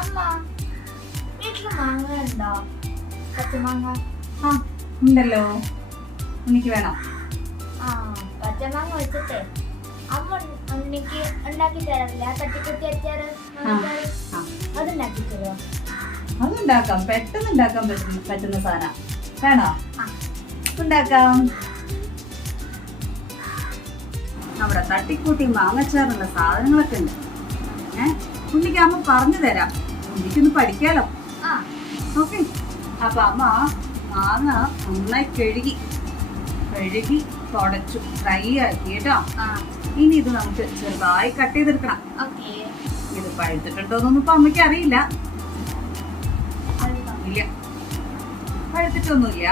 അമ്മ വീട്ടില് മാങ്ങ ഉണ്ടോ? പച്ചമാങ്ങ. ആ ഉണ്ടല്ലോ. ഉണ്ണിക്ക് വേണോ? ആ പച്ചമാങ്ങ വെച്ചിട്ടേ അമ്മ ഉണ്ണിക്ക് ഉണ്ടാക്കി തരാറില്ല, തട്ടിക്കുട്ടി അച്ചാറ് അതുണ്ടാക്കി തരുമോ? അതുണ്ടാക്കാം, പെട്ടെന്ന് ഉണ്ടാക്കാൻ പറ്റുന്ന സാധനം. വേണോ? ഉണ്ടാക്കാം. നമ്മുടെ തട്ടിക്കൂട്ടി മാങ്ങച്ചാറുള്ള സാധനങ്ങളൊക്കെ ഉണ്ട്. ഉണ്ണിക്ക് അമ്മ പറഞ്ഞു തരാം, ഉണ്ണിക്കൊന്ന് പഠിക്കാലോ. ഓക്കെ. അപ്പൊ അമ്മ മാങ്ങ നന്നായി കഴുകി തുടച്ചു ഫ്രൈ ആക്കി കേട്ടോ. ഇനി ഇത് നമുക്ക് ചെറുതായി കട്ട് ചെയ്തെടുക്കണം. ഇത് പഴുത്തിട്ടുണ്ടോന്നൊന്നും ഇപ്പൊ അമ്മയ്ക്ക് അറിയില്ല. ഇല്ല, പഴുത്തിട്ടൊന്നുമില്ല.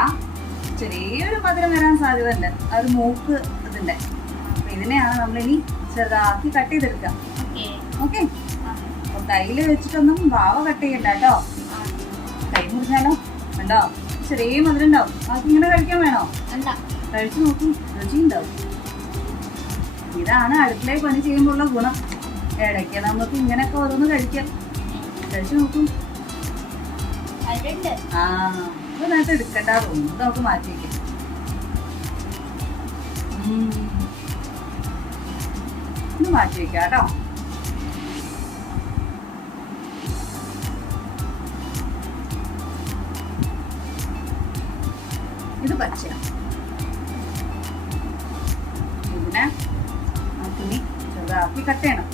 ചെറിയൊരു മധുരം വരാൻ സാധ്യത ഉണ്ട്. അത് മൂക്ക് ഇതിന്റെ. അപ്പൊ ഇതിനെയാണ് നമ്മളിനി ചെറുതാക്കി കട്ട് ചെയ്തെടുക്കുക. ഓക്കെ. അപ്പൊ കയ്യില് വെച്ചിട്ടൊന്നും വാവ കട്ട് ചെയ്യണ്ട കേട്ടോ. കൈ മുറിഞ്ഞാലോ ഉണ്ടോ? ചെറിയ മധുരം ഉണ്ടാവും. ബാക്കി ഇങ്ങനെ കഴിക്കാൻ വേണോ? കഴിച്ചു നോക്കൂ, രുചിയുണ്ടാവും. ഇതാണ് അടുക്കളയിൽ പണി ചെയ്യുമ്പോഴുള്ള ഗുണം. ഇടയ്ക്ക് നമുക്ക് ഇങ്ങനെയൊക്കെ ഓരോന്ന് കഴിക്കാം. കഴിച്ചു നോക്കൂ. ഇപ്പൊ നേരത്തെ എടുക്കണ്ട തോന്നുന്നു. നമുക്ക് മാറ്റി വയ്ക്കാം. ഇത് മാറ്റി വയ്ക്കാം കേട്ടോ. ഇത് പച്ചയാണ്. ഇതിനെ നമുക്കിനി ചെറുതാക്കി കട്ട് ചെയ്യണം.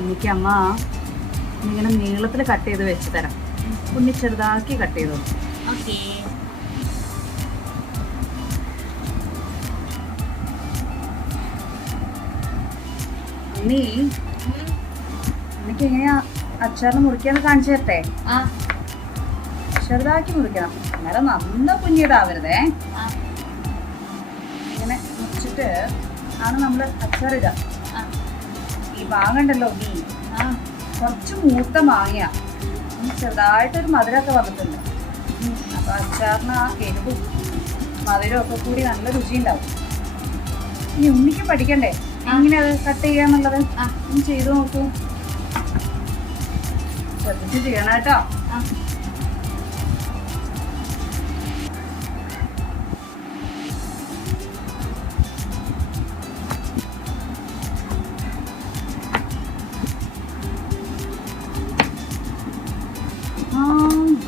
ഉണ്ണിക്ക് അമ്മ ഇങ്ങനെ നീളത്തിൽ കട്ട് ചെയ്ത് വെച്ച് തരാം. ഉണ്ണി ചെറുതാക്കി കട്ട് ചെയ്തോ. ഉണ്ണിക്ക് എങ്ങനെയാ അച്ചാറിന് മുറിക്കാന്ന് കാണിച്ചു തരട്ടെ? ചെറുതാക്കി മുറിക്കണം, അന്നേരം നന്ന കുഞ്ഞിതാവരുതേ. ഇങ്ങനെ മുറിച്ചിട്ട് ആണ് നമ്മള് അച്ചാറിടുക. ഈ മാങ്ങണ്ടല്ലോ, നീ കുറച്ച് മൂത്ത മാങ്ങയാ. ചെറുതായിട്ടൊരു മധുരമൊക്കെ വന്നിട്ടുണ്ട്. അപ്പൊ അച്ചാറിന് ആ എരിവും മധുരവും ഒക്കെ കൂടി നല്ല രുചി ഉണ്ടാവും. ഇനി ഉണ്ണിക്ക് പഠിക്കണ്ടേ എങ്ങനെ അത് കട്ട് ചെയ്യാന്നുള്ളത്? ഒന്ന് ചെയ്തു നോക്കൂ. ശ്രദ്ധിച്ച് ചെയ്യണം കേട്ടോ.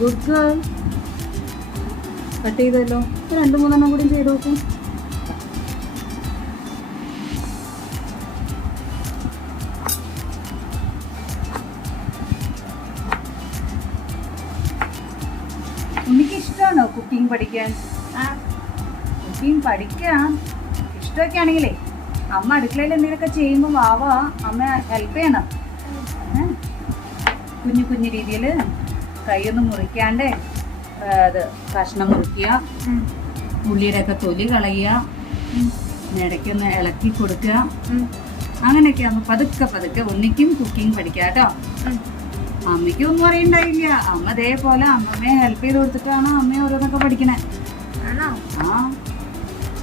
Good girl. കട്ട് ചെയ്തല്ലോ. 2-3 കൂടി ചെയ്ത് നോക്കും. ഉണ്ണിക്ക് ഇഷ്ടമാണോ കുക്കിംഗ് പഠിക്കാൻ? കുക്കിംഗ് പഠിക്കാൻ ഇഷ്ടമൊക്കെ ആണെങ്കിലേ അമ്മ അടുക്കളയിൽ എന്തെങ്കിലുമൊക്കെ ചെയ്യുമ്പോൾ വാവ അമ്മ ഹെൽപ്പ് ചെയ്യണം. കുഞ്ഞു കുഞ്ഞു രീതിയിൽ കൈയൊന്നും മുറിക്കാണ്ട് അത് കഷ്ണം മുറിക്കുക, ഉള്ളിയുടെ ഒക്കെ തൊലി കളയുക, ഇടയ്ക്കൊന്ന് ഇളക്കി കൊടുക്കുക. അങ്ങനെയൊക്കെ ആകുമ്പോൾ പതുക്കെ ഉണ്ണിക്കും കുക്കിംഗ് പഠിക്കാം കേട്ടോ. അമ്മയ്ക്കും ഒന്നും അറിയണ്ടായില്ല. അമ്മ അതേപോലെ അമ്മമ്മയെ ഹെൽപ്പ് ചെയ്ത് കൊടുത്തിട്ടാണ് അമ്മയെ ഓരോന്നൊക്കെ പഠിക്കണേ.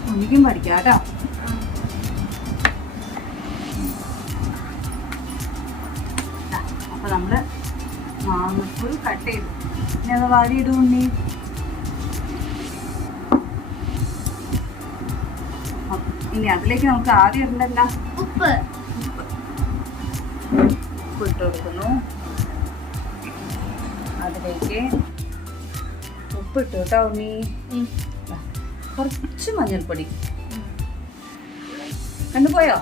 ഉണ്ണിക്കും പഠിക്കാം കേട്ടോ. അപ്പൊ നമ്മള് മാങ്ങപ്പൂൾ കട്ട് ചെയ്തു. ഇനി അത് വാരിയിടും ഉണ്ണി. ഇനി അതിലേക്ക് നമുക്ക് ആദ്യം ഇടണ്ടല്ല, ഉപ്പ് ഇട്ട് കൊടുക്കുന്നു. അതിലേക്ക് ഉപ്പിട്ടു കേട്ടോ ഉണ്ണി. കുറച്ച് മഞ്ഞൾപ്പൊടി. കണ്ടുപോയോ?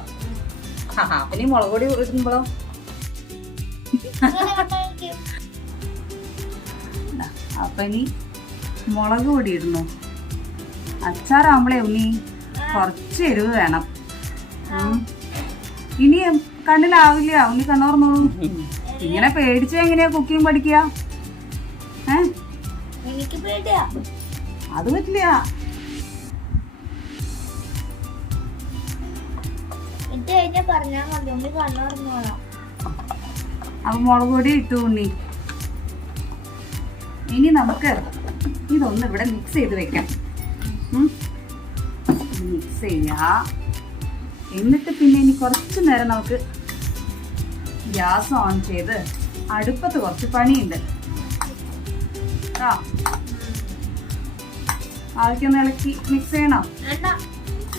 അപ്പൊ നീ മുളക് പൊടി ഇടുമ്പോഴോ? അപ്പൊ ഇനി മുളക് പൊടി ഇടുന്നു. അച്ചാറാവുമ്പളേ ഉണ്ണി കുറച്ച് എരിവ് വേണം. ഇനി കണ്ണിലാവില്ല, ഉണ്ണി കണ്ണോർന്നോളൂ. ഇങ്ങനെ പേടിച്ച എങ്ങനെയാ കുക്കിംഗ് പഠിക്കുക? എനിക്ക് പേടിയാ. അത് പറ്റില്ല. ഇത് കഴിഞ്ഞാ പറഞ്ഞാ മതി, ഒന്ന് കണ്ണുറങ്ങോളാം. അപ്പൊ മുളക് പൊടി ഇട്ടു ഉണ്ണി. ഇനി നമുക്ക് ഇതൊന്ന് ഇവിടെ മിക്സ് ചെയ്ത് വെക്കാം. മിക്സ് ചെയ്യാ. എന്നിട്ട് പിന്നെ ഇനി കുറച്ചു നേരം നമുക്ക് ഗ്യാസ് ഓൺ ചെയ്ത് അടുപ്പത്ത് കുറച്ച് പണിയുണ്ട്. ആദ്യമൊന്ന് ഇളക്കി മിക്സ് ചെയ്യണം.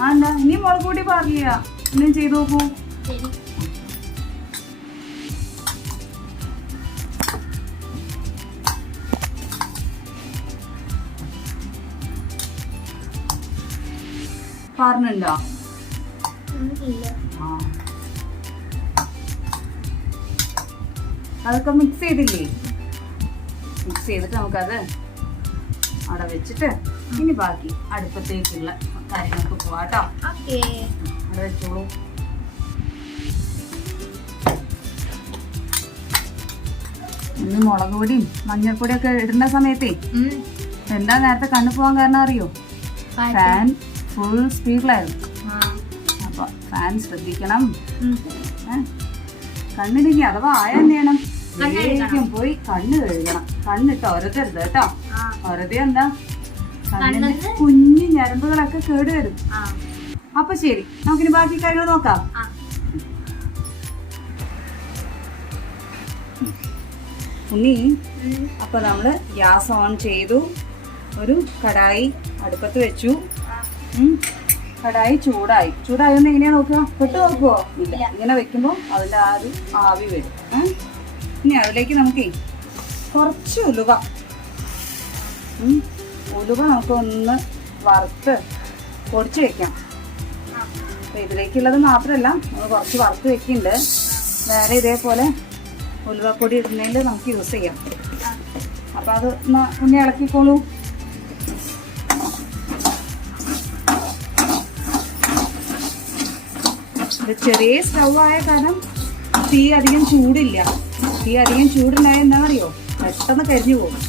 എന്താ ഇനി മുളക് പൊടി പാടില്ല, ഇനിയും ചെയ്ത് നോക്കൂ. പറഞ്ഞുണ്ടോ? അതൊക്കെ മിക്സ് ചെയ്തില്ലേ? മിക്സ് ചെയ്തിട്ട് നമുക്കത് അവിടെ വെച്ചിട്ട് ഇനി ബാക്കി അടുപ്പത്തേക്കുള്ള കാര്യങ്ങൾക്ക് പോവാട്ടോ. അവിടെ വെച്ചോളൂ. ഇനി മുളക് പൊടിയും മഞ്ഞൾപ്പൊടിയും ഒക്കെ ഇടുന്ന സമയത്തേ എന്താ നേരത്തെ കണ്ണു പോകാൻ കാരണം അറിയോ? ഫാൻ ഫുൾ സ്പീഡിലായിരുന്നു. അപ്പൊ ഫാൻ ശ്രദ്ധിക്കണം. കണ്ണിലേക്ക് അഥവാ ആയാൽ എന്ത് ചെയ്യണം? വേഗം പോയി കണ്ണ് കഴുകണം. കണ്ണിട്ട് ഒരതരുത് കേട്ടോ. ഒരതി എന്താ കണ്ണിന് കുഞ്ഞു ഞരമ്പുകളൊക്കെ കേടുവരും. അപ്പൊ ശരി, നമുക്കിനി ബാക്കി കാര്യങ്ങൾ നോക്കാം. ഉണ്ണി, അപ്പൊ നമ്മള് ഗ്യാസ് ഓൺ ചെയ്തു. ഒരു കടായി അടുപ്പത്ത് വെച്ചു. കടായി ചൂടായി. ചൂടായെന്ന് എങ്ങനെയാ നോക്കുക? പെട്ട് നോക്കുവോ? ഇല്ല. ഇങ്ങനെ വെക്കുമ്പോൾ അതിന്റെ ആ ഒരു ആവി വരും. ഇനി അതിലേക്ക് നമുക്ക് കുറച്ച് ഉലുവ നമുക്കൊന്ന് വറുത്ത് പൊടിച്ച് വെക്കാം. അപ്പൊ ഇതിലേക്കുള്ളത് മാത്രമല്ല, നമ്മൾ കുറച്ച് വറുത്ത് വെക്കുന്നുണ്ട്. വേറെ ഇതേപോലെ ഉലുവപ്പൊടി ഇടുന്നതിൽ നമുക്ക് യൂസ് ചെയ്യാം. അപ്പൊ അത് ഒന്ന് ഇളക്കിക്കോളൂ. ചെറിയ സ്റ്റൗ ആയ കാരണം തീ അധികം ചൂടില്ല. തീ അധികം ചൂടുണ്ടായ എന്താണെന്നറിയോ? പെട്ടെന്ന് കരിഞ്ഞു പോകും.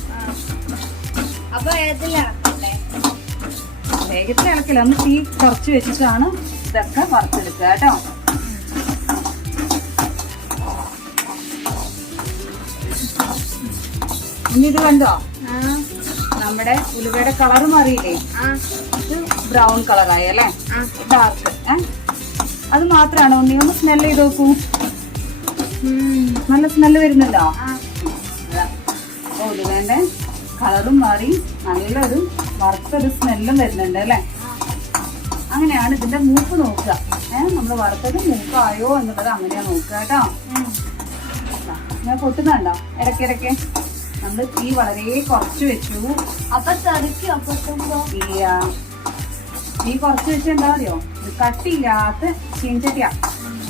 അപ്പൊ വേഗത്തിൽ ഇളക്കില്ല. ഒന്ന് തീ കുറച്ച് വെച്ചിട്ടാണ് ഇതൊക്കെ വറുത്തെടുക്കുക കേട്ടോ. ഇനി ഇത് കണ്ടോ? നമ്മുടെ ഉലുവയുടെ കളർ മാറിയില്ലേ? ഇത് ബ്രൗൺ കളറായി അല്ലേ? ഡാർക്ക്. അത് മാത്രാണോ? നീ ഒന്ന് സ്മെല് ചെയ്ത് നോക്കൂ. നല്ല സ്മെല്ല് വരുന്നുണ്ടോ? ഉലുവേന്റെ കളറും മാറി നല്ലൊരു വറുത്തൊരു സ്മെല്ലും വരുന്നുണ്ട് അല്ലേ? അങ്ങനെയാണ് ഇതിന്റെ മൂപ്പ് നോക്കുക. നമ്മൾ വറുത്തത് മൂക്കായോ എന്നുള്ളത് അങ്ങനെയാ നോക്കുക കേട്ടോ. ഞാൻ പൊട്ടുന്നുണ്ടോ ഇടയ്ക്കിടയ്ക്ക്? നമ്മൾ തീ വളരെ കുറച്ച് വെച്ചു. അപ്പൊ ഇല്ല, തീ കുറച്ച് വെച്ചാൽ എന്താ അറിയോ? ഇത് കട്ടിയില്ലാത്ത ചീൻചട്ടിയാ.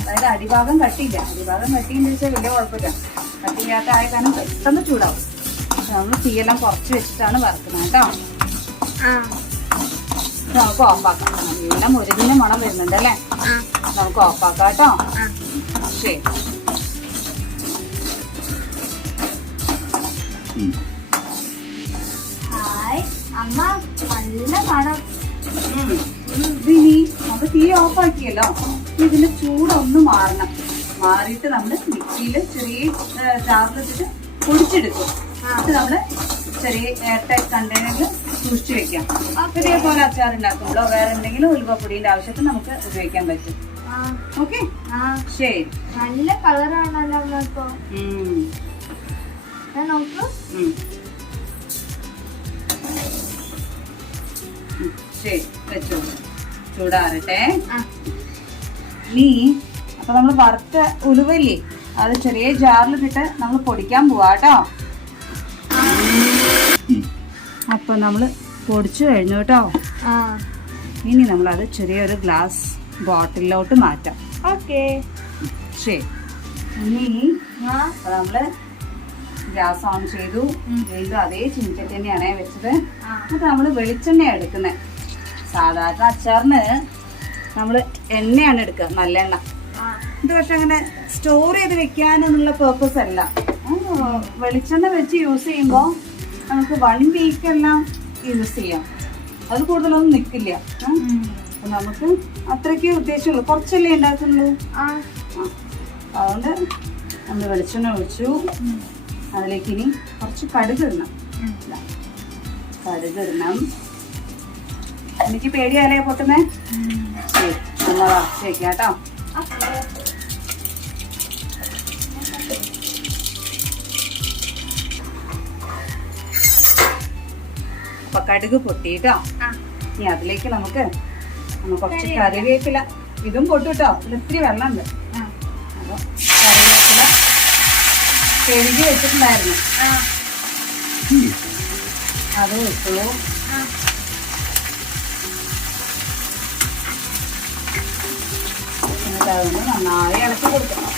അതായത് അടിഭാഗം കട്ടിയില്ല. അടിഭാഗം കട്ടിയെന്ന് വെച്ചാൽ വലിയ കുഴപ്പമില്ല. കട്ടിയില്ലാത്ത ആയ കാരണം പെട്ടെന്ന് ചൂടാവും. നമ്മൾ തീയെല്ലാം കുറച്ച് വെച്ചിട്ടാണ് വറുക്കുന്നത് കേട്ടോ. നമുക്ക് ഓഫാക്കാം. നല്ല മുരിഞ്ഞ മണം വരുന്നുണ്ട് അല്ലേ? നമുക്ക് ഓഫാക്കാം കേട്ടോ. ശരി. അമ്മ നല്ല മണം. ഇനി നമുക്ക് തീ ഓഫാക്കിയല്ലോ. ഇതിന്റെ ചൂടൊന്ന് മാറണം. മാറിയിട്ട് നമ്മള് മിക്സിയില് ചെറിയ ജാറിലിട്ടിട്ട് പൊടിച്ചെടുക്കും. അത് നമ്മള് ചെറിയ എയർടൈറ്റ് കണ്ടെയ്നറിൽ സൂക്ഷിച്ചു വെക്കാം. ഇതേപോലെ അച്ചാർ ഉണ്ടാക്കുമ്പോഴോ വേറെ എന്തെങ്കിലും ഉലുവപ്പൊടിയുടെ ആവശ്യത്തിന് നമുക്ക് ഉപയോഗിക്കാൻ പറ്റും. ഓക്കെ, ശരി. നല്ല കളറാണല്ലോ അമ്മ ഇപ്പൊ. നോക്കൂ. ശരി, വെച്ചോളൂ. ചൂടാറട്ടെ. നീ അപ്പൊ നമ്മള് വറുത്ത ഉലുവല്ലേ, അത് ചെറിയ ജാറിലിട്ടിട്ട് നമ്മൾ പൊടിക്കാൻ പോവാട്ടോ. അപ്പൊ നമ്മള് പൊടിച്ചു കഴിഞ്ഞു കേട്ടോ. ഇനി നമ്മളത് ചെറിയൊരു ഗ്ലാസ് ബോട്ടിലോട്ട് മാറ്റാം. ഓക്കെ, ശരി. ഇനി നമ്മള് ഗ്യാസ് ഓൺ ചെയ്തു. വീണ്ടും അതേ ചീനച്ചട്ടി തന്നെയാണ് വെച്ചത്. അത് നമ്മള് വെളിച്ചെണ്ണ എടുക്കുന്നത്. സാധാരണ അച്ചാറിന് നമ്മള് എണ്ണയാണ് എടുക്കുക, നല്ലെണ്ണ. ഇത് പക്ഷെ അങ്ങനെ സ്റ്റോർ ചെയ്ത് വെക്കാനെന്നുള്ള പേർപ്പസ് അല്ല. വെളിച്ചെണ്ണ വെച്ച് യൂസ് ചെയ്യുമ്പോൾ നമുക്ക് 1 വീക്ക് എല്ലാം യൂസ് ചെയ്യാം. അത് കൂടുതലൊന്നും നിൽക്കില്ല. അപ്പം നമുക്ക് അത്രയ്ക്ക് ഉദ്ദേശമുള്ളൂ, കുറച്ചല്ലേ ഉണ്ടാക്കുന്നുള്ളൂ. അതുകൊണ്ട് നമ്മൾ വെളിച്ചെണ്ണ ഒഴിച്ചു. അതിലേക്ക് ഇനി കുറച്ച് കടുക് ഇടണം. കടുക് ഇടണം. എനിക്ക് പേടിയാലേ പൊട്ടുന്നേ. ശരി, നമ്മൾ വറച്ച് വെക്കാം കേട്ടോ. അപ്പൊ കടുക് പൊട്ടിട്ടോ. ഇനി അതിലേക്ക് നമുക്ക് കുറച്ച് കറിവേപ്പില, ഇതും പൊട്ടുട്ടോ. ഇതിലിത്തിരി വെള്ളമുണ്ട്. അപ്പൊ കറിവേപ്പില കഴുകി വെച്ചിട്ടുണ്ടായിരുന്നു, അത് ഇട്ടു. എന്നിട്ട് അതൊന്ന് നന്നായി ഇളക്കി കൊടുക്കണം.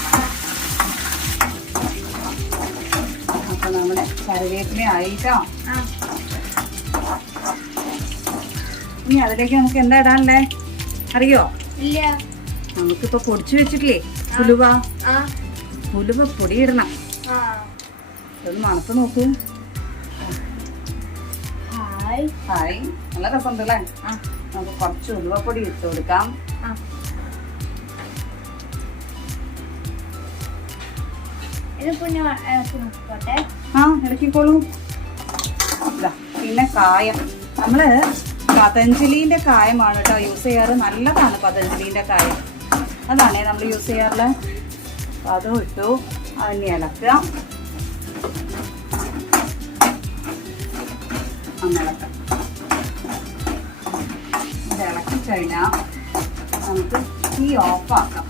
അപ്പൊ നമ്മുടെ കറിവേപ്പില ആയിട്ടോ. ഇനി അതിലേക്ക് നമുക്ക് എന്താ ഇടാനല്ലേ അറിയോ? ഇല്ല. നമുക്കിപ്പോ പൊടിച്ചു വെച്ചിട്ടില്ലേ ഉലുവ, ഉലുവ പൊടി ഇടണം. അത് മണത്ത് നോക്കൂ. ഹായ്, നല്ല രസമുണ്ടല്ലേ? നമുക്ക് കുറച്ച് ഉലുവപ്പൊടി ഇട്ട് കൊടുക്കാം. ഇളക്കിക്കോളൂ. പിന്നെ കായം, നമ്മള് പതഞ്ജലിന്റെ കായമാണ് കേട്ടോ യൂസ് ചെയ്യാറ്. നല്ലതാണ് പതഞ്ജലിന്റെ കായം, അതാണേ നമ്മൾ യൂസ് ചെയ്യാറുള്ളത്. അതും ഇട്ടു. അതിനെ ഇളക്കുക. ഇളക്കാം. ഇത് ഇളക്കി കഴിഞ്ഞാൽ നമുക്ക് തീ ഓഫാക്കാം.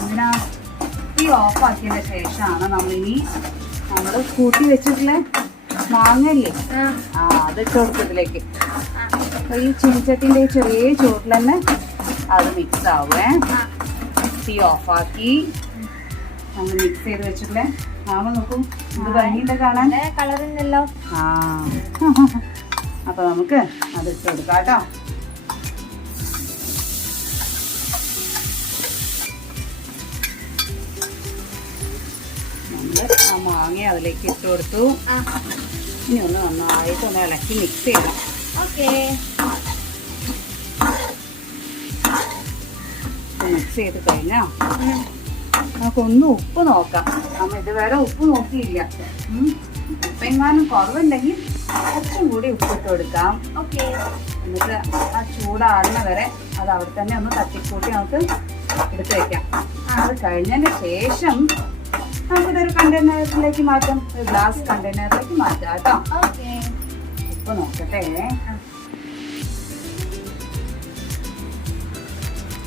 എന്തിനാ? തീ ഓഫാക്കിയതിന് ശേഷമാണ് നമ്മളിനി നമ്മൾ കൂട്ടി വെച്ചിട്ടുള്ള മാങ്ങയില്ലേ, അതിട്ട് കൊടുക്കും ഇതിലേക്ക്. അപ്പൊ ഈ ചീനിച്ചട്ടിന്റെ ചെറിയ ചൂട്ടിൽ തന്നെ അത് മിക്സ് ആവുമേ. തീ ഓഫാക്കി നമ്മൾ മിക്സ് ചെയ്ത് വെച്ചിട്ടില്ലേ മാങ്ങ നോക്കും. ഇത് ഭംഗിയുണ്ട് കാണാൻ, കളറുണ്ടല്ലോ. അപ്പൊ നമുക്ക് അത് ഇട്ട് കൊടുക്കാം കേട്ടോ. നമ്മള് ആ മാങ്ങ അതിലേക്ക് ഇട്ട് കൊടുത്തു. ഇനി ഒന്ന് നന്നായിട്ടൊന്ന് ഇളക്കി മിക്സ് ചെയ്യണം. മിക്സ് ചെയ്ത് കഴിഞ്ഞാൽ നമുക്കൊന്ന് ഉപ്പ് നോക്കാം. നമ്മൾ ഇതുവരെ ഉപ്പ് നോക്കിയില്ല. ഉപ്പെങ്ങാനും കുറവുണ്ടെങ്കിൽ കുറച്ചും കൂടി ഉപ്പിട്ട് കൊടുക്കാം. എന്നിട്ട് ആ ചൂടാടുന്ന വരെ അത് അവിടെ തന്നെ ഒന്ന് തട്ടിക്കൂട്ടി നമുക്ക് എടുത്ത് വെക്കാം. അത് കഴിഞ്ഞതിന് ശേഷം നമുക്കിതൊരു കണ്ടെയ്നറിലേക്ക് മാറ്റാം, ഒരു ഗ്ലാസ് കണ്ടെയ്നറിലേക്ക് മാറ്റാം കേട്ടോ. ഉപ്പ് നോക്കട്ടെ.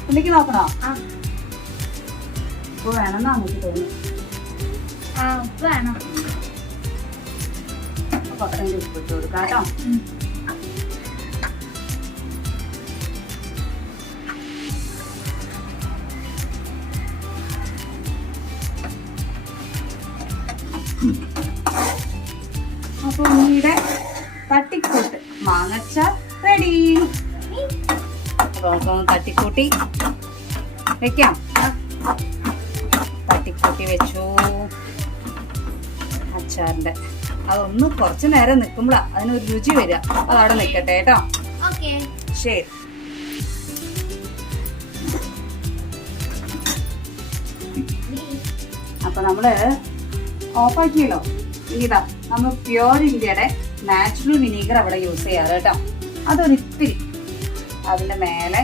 ഇതിലേക്ക് നോക്കണോ? ഉപ്പ് വേണമെന്നാ നമുക്ക് തോന്നുന്നു. കുറച്ചും കൂടി ഉപ്പിട്ട് കൊടുക്കാം കേട്ടോ. അപ്പൊ ഉണ്ണിയുടെ തട്ടിക്കൂട്ട് മാങ്ങച്ചാർ റെഡി. തട്ടിക്കൂട്ടി വെക്കാം. തട്ടിക്കൂട്ടി വെച്ചു അച്ചാറിന്റെ. അതൊന്ന് കുറച്ചു നേരം നിൽക്കുമ്പോഴാ അതിനൊരു രുചി വരിക. അതവിടെ നിൽക്കട്ടെ കേട്ടോ. ശരി. അപ്പൊ നമ്മള് ഓഫാക്കിയല്ലോ. ഇതാ നമ്മൾ പ്യോർ ഇന്ത്യയുടെ നാച്ചുറൽ വിനീഗർ അവിടെ യൂസ് ചെയ്യാറ് കേട്ടോ. അതൊരിത്തിരി അതിന്റെ മേലെ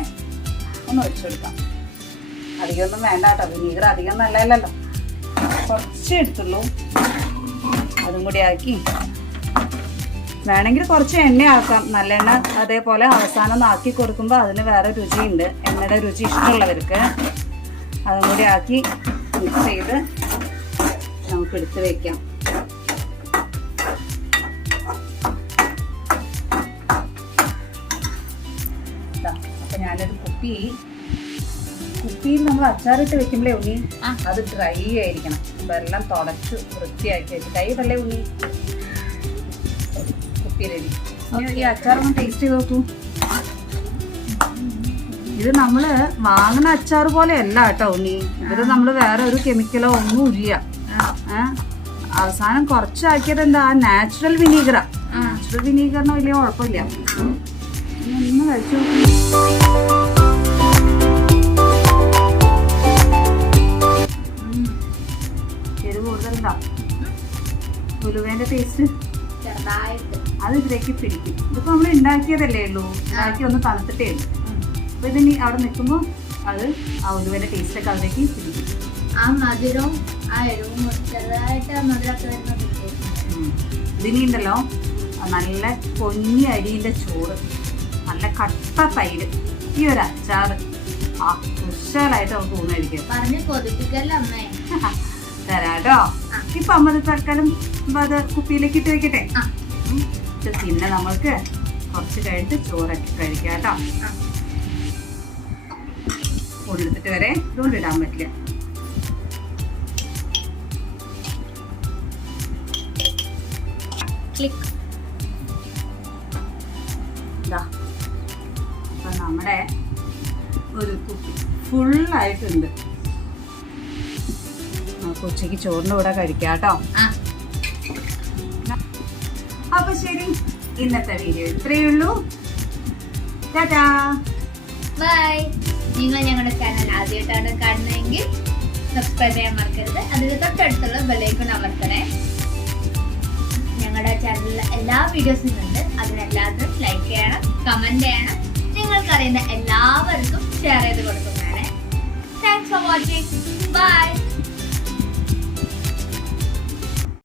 ഒന്ന് ഒഴിച്ചു കൊടുക്കാം. അധികമൊന്നും വേണ്ട കേട്ടോ, വിനീഗർ അധികം നല്ലതല്ലല്ലോ, കുറച്ചേ എടുത്തുള്ളൂ. അതും കൂടി ആക്കി വേണമെങ്കിൽ കുറച്ച് എണ്ണ ആക്കാം, നല്ലെണ്ണ. അതേപോലെ അവസാനം ഒന്ന് ആക്കി കൊടുക്കുമ്പോൾ അതിന് വേറെ രുചിയുണ്ട്, എണ്ണയുടെ രുചി ഇഷ്ടമുള്ളവർക്ക്. അതും കൂടി ആക്കി മിക്സ് ചെയ്ത് നമുക്ക് എടുത്ത് വെക്കാം. അപ്പൊ ഞാനൊരു കുപ്പിയിൽ നമ്മൾ അച്ചാറിട്ട് വെക്കുമ്പോഴേ ഉണ്ണി അത് ഡ്രൈ ആയിരിക്കണം. വെള്ളം തുടച്ച് വൃത്തിയാക്കി വെച്ച് കൈയിടല്ലേ ഉണ്ണി. കുപ്പി റെഡി. ഈ അച്ചാറൊന്ന് ടേസ്റ്റ് ചെയ്ത് നോക്കൂ. ഇത് നമ്മള് വാങ്ങുന്ന അച്ചാർ പോലെ അല്ല കേട്ടോ ഉണ്ണി. ഇതിൽ നമ്മള് വേറെ ഒരു കെമിക്കലോ ഒന്നും ഇല്ല. അവസാനം കുറച്ചാക്കിയത് എന്താ, നാച്ചുറൽ വിനീഗറാ. നാച്ചുറൽ വിനീഗറിന് വലിയ കുഴപ്പമില്ല. ഒന്ന് കഴിച്ചു. എരിവ് കൂടുതലുണ്ടോ? ഉലുവേന്റെ ടേസ്റ്റ് അത് ഇതിലേക്ക് പിടിക്കും. ഇതിപ്പോ നമ്മൾ ഉണ്ടാക്കിയതല്ലേ ഉള്ളൂ, ഉണ്ടാക്കി ഒന്ന് തണുത്തിട്ടേ ഉള്ളൂ. അപ്പൊ ഇതിനി അവിടെ നിൽക്കുമ്പോ അത് ആ ഉലുവേന്റെ ടേസ്റ്റ് ഒക്കെ അതിലേക്ക് പിടിക്കും. ആ മധുരവും ആ എരിവും ചെറുതായിട്ട് മധുരമൊക്കെ വരുന്നത്. ഇതിനി ഉണ്ടല്ലോ നല്ല പൊന്നി അരിന്റെ ചോറ്, നല്ല കട്ട തൈര്, ഈ ഒരു അച്ചാറ്, ആ സ്പെഷ്യലായിട്ട് നമുക്ക് ഊണ് കഴിക്കാം. പറഞ്ഞ് കൊതിപ്പിക്കല്ലേ അമ്മേ. തരാട്ടോ. ഇപ്പൊ അമ്മ തൽക്കാലം അത് കുപ്പിയിലേക്ക് ഇട്ട് വെക്കട്ടെ. പിന്നെ നമ്മൾക്ക് കുറച്ച് കഴിഞ്ഞിട്ട് ചോറൊക്കെ കഴിക്കാം കേട്ടോ. ഉള്ളെടുത്തിട്ട് വരെ ഇതുകൊണ്ട് ഇടാൻ പറ്റില്ല. അപ്പൊ നമ്മുടെ ഒരു കുപ്പി ഫുള്ളായിട്ടുണ്ട്. നമുക്ക് ഉച്ചയ്ക്ക് ചോറിൻ്റെ കൂടെ കഴിക്കാം കേട്ടോ. അപ്പൊ ശരി, ഇന്നത്തെ വീഡിയോ ഇത്രയേ ഉള്ളൂ. ടാറ്റാ, ബൈ. നിങ്ങൾ ഞങ്ങളുടെ ചാനൽ ആദ്യമായിട്ടാണ് കാണുന്നതെങ്കിൽ സബ്സ്ക്രൈബ് ചെയ്യാൻ മറക്കരുത്. അതിന് തൊട്ടടുത്തുള്ള ബെല്ലൈക്കൺ അമർത്തണേ. ഞങ്ങളുടെ ചാനലിൽ എല്ലാ വീഡിയോസും ഉണ്ട്. അതിനെല്ലാത്തിനും ലൈക്ക് ചെയ്യണം, കമന്റ് ചെയ്യണം. നിങ്ങൾക്കറിയുന്ന എല്ലാവർക്കും ഷെയർ ചെയ്ത് കൊടുക്കുന്നതാണ്. Thanks for watching. ബൈ.